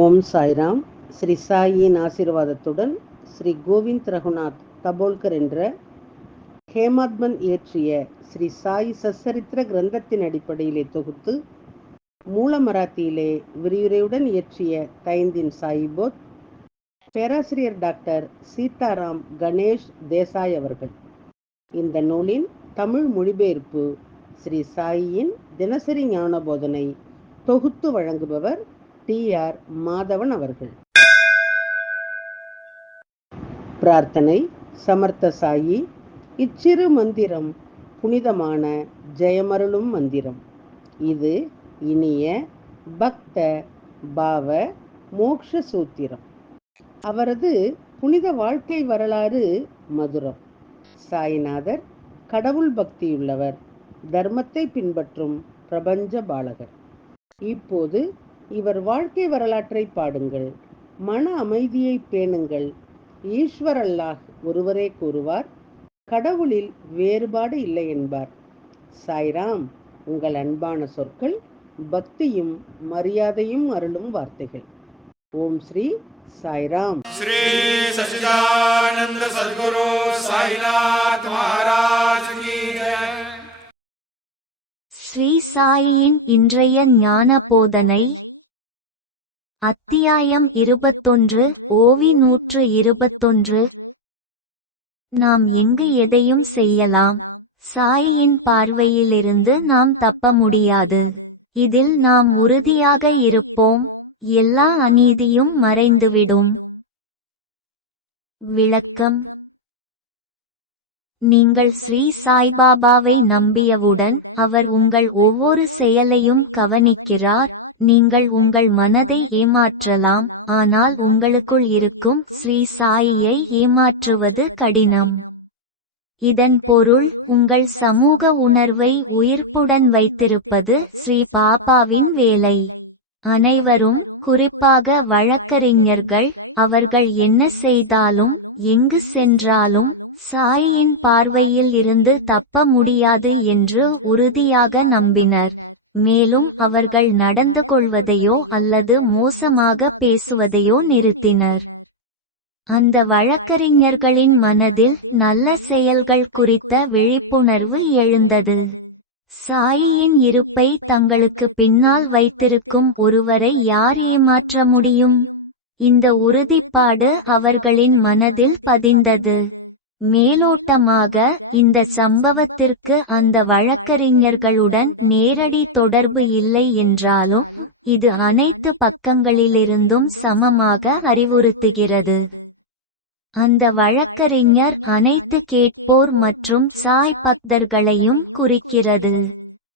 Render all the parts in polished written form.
ஓம் சாய்ராம். ஸ்ரீ சாயின் ஆசீர்வாதத்துடன் ஸ்ரீ கோவிந்த் ரகுநாத் தபோல்கர் என்ற ஹேமாத்மன் இயற்றிய ஸ்ரீ சாய் சச்சரித்திர கிரந்தத்தின் அடிப்படையிலே தொகுத்து மூல மராத்தியிலே விரிவுரையுடன் இயற்றிய தைந்தின் சாயிபோத் பேராசிரியர் டாக்டர் சீதாராம் கணேஷ் தேசாய் அவர்கள். இந்த நூலின் தமிழ் மொழிபெயர்ப்பு ஸ்ரீ சாயின் தினசரி ஞான போதனை தொகுத்து வழங்குபவர் டி.ஆர். மாதவன் அவர்கள். பிரார்த்தனை. சமர்த்த சாயி, இச்சிறு மந்திரம் புனிதமான ஜெயமருளும் மந்திரம். இது இனிய பக்த பாவ மோக்ஷ சூத்திரம். அவரது புனித வாழ்க்கை வரலாறு மதுரம். சாய்நாதர் கடவுள் பக்தியுள்ளவர், தர்மத்தை பின்பற்றும் பிரபஞ்ச பாலகர். இப்போது இவர் வாழ்க்கை வரலாற்றை பாடுங்கள். மன அமைதியை பேணுங்கள். ஈஸ்வர் அல்லாஹ் ஒருவரே கூறுவார், கடவுளில் வேறுபாடு இல்லை என்பார். சாய்ராம் உங்கள் அன்பான சொற்கள், பக்தியும் மரியாதையும் அருளும் வார்த்தைகள். ஓம் ஸ்ரீ சாய்ராம். ஸ்ரீ சச்சிதானந்த சத்குரு சாய்நாத் மகாராஜ் கி ஜெய். ஸ்ரீ சாயின் இன்றைய ஞான போதனை. அத்தியாயம் 21. ஓவி 121. நாம் எங்கு எதையும் செய்யலாம். சாயின் பார்வையிலிருந்து நாம் தப்ப முடியாது. இதில் நாம் உறுதியாக இருப்போம், எல்லா அநீதியும் மறைந்துவிடும். விளக்கம். நீங்கள் ஸ்ரீ சாய்பாபாவை நம்பியவுடன் அவர் உங்கள் ஒவ்வொரு செயலையும் கவனிக்கிறார். நீங்கள் உங்கள் மனதை ஏமாற்றலாம், ஆனால் உங்களுக்குள் இருக்கும் ஸ்ரீ சாயியை ஏமாற்றுவது கடினம். இதன் பொருள், உங்கள் சமூக உணர்வை உயிர்ப்புடன் வைத்திருப்பது ஸ்ரீ பாபாவின் வேலை. அனைவரும், குறிப்பாக வழக்கறிஞர்கள், அவர்கள் என்ன செய்தாலும் எங்கு சென்றாலும் சாயின் பார்வையில் இருந்து தப்ப முடியாது என்று உறுதியாக நம்பினர். மேலும் அவர்கள் நடந்து கொள்வதையோ அல்லது மோசமாக பேசுவதையோ நிறுத்தினர். அந்த வழக்கறிஞர்களின் மனதில் நல்ல செயல்கள் குறித்த விழிப்புணர்வு எழுந்தது. சாயின் இருப்பை தங்களுக்கு பின்னால் வைத்திருக்கும் ஒருவரை யார் ஏமாற்ற முடியும்? இந்த உறுதிப்பாடு அவர்களின் மனதில் பதிந்தது. மேலோட்டமாக, இந்த சம்பவத்திற்கு அந்த வழக்கறிஞர்களுடன் நேரடி தொடர்பு இல்லை என்றாலும், இது அனைத்து பக்கங்களிலிருந்தும் சமமாக அறிவுறுத்துகிறது. அந்த வழக்கறிஞர் அனைத்து கேட்போர் மற்றும் சாய் பக்தர்களையும் குறிக்கிறது.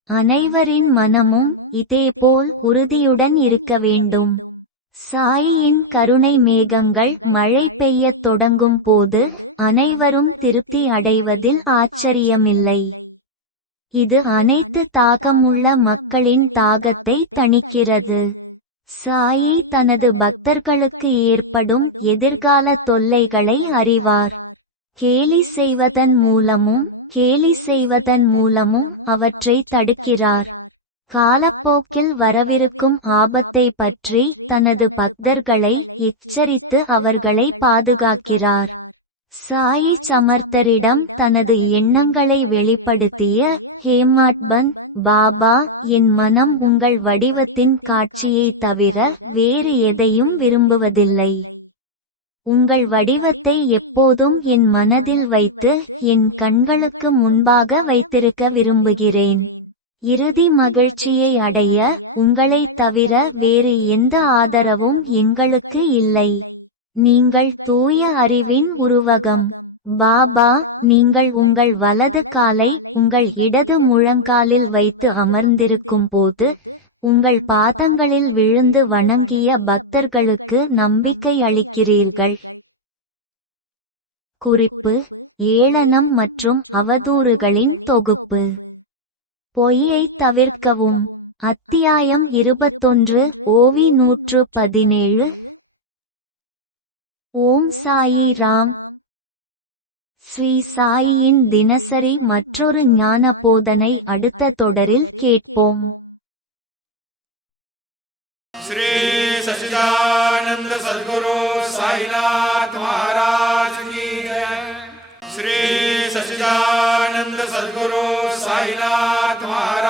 அனைவரின் மனமும் இதேபோல் உறுதியுடன் இருக்க வேண்டும். சாயின் கருணை மேகங்கள் மழை பெய்யத் தொடங்கும் போது அனைவரும் திருப்தி அடைவதில் ஆச்சரியமில்லை. இது அனைத்து தாகமுள்ள மக்களின் தாகத்தை தணிக்கிறது. சாயி தனது பக்தர்களுக்கு ஏற்படும் எதிர்கால தொல்லைகளை அறிவார். கேலி செய்வதன் மூலமும் அவற்றை தடுக்கிறார். காலப்போக்கில் வரவிருக்கும் ஆபத்தை பற்றி தனது பக்தர்களை எச்சரித்து அவர்களை பாதுகாக்கிறார். சாயி சமர்த்தரிடம் தனது எண்ணங்களை வெளிப்படுத்திய ஹேமாட்பந்த் பாபா, என் மனம் உங்கள் வடிவத்தின் காட்சியை தவிர வேறு எதையும் விரும்புவதில்லை. உங்கள் வடிவத்தை எப்போதும் என் மனதில் வைத்து என் கண்களுக்கு முன்பாக வைத்திருக்க விரும்புகிறேன். இறுதி மகிழ்ச்சியை அடைய உங்களைத் தவிர வேறு எந்த ஆதரவும் எங்களுக்கு இல்லை. நீங்கள் தூய அறிவின் உருவகம். பாபா, நீங்கள் உங்கள் வலது காலை உங்கள் இடது முழங்காலில் வைத்து அமர்ந்திருக்கும் போது உங்கள் பாதங்களில் விழுந்து வணங்கிய பக்தர்களுக்கு நம்பிக்கை அளிக்கிறீர்கள். குறிப்பு: ஏளனம் மற்றும் அவதூறுகளின் தொகுப்பு. பொய்யைத் தவிர்க்கவும். அத்தியாயம் 21. ஓவி 117. ஓம் சாயி ராம். ஸ்ரீ சாயியின் தினசரி மற்றொரு ஞான போதனை அடுத்த தொடரில் கேட்போம். ஸ்ரீ सच्चिदानंद सद्गुरु साईनाथ महाराज की जय। श्री सच्चिदानंद सद्गुरु साईनाथ महाराज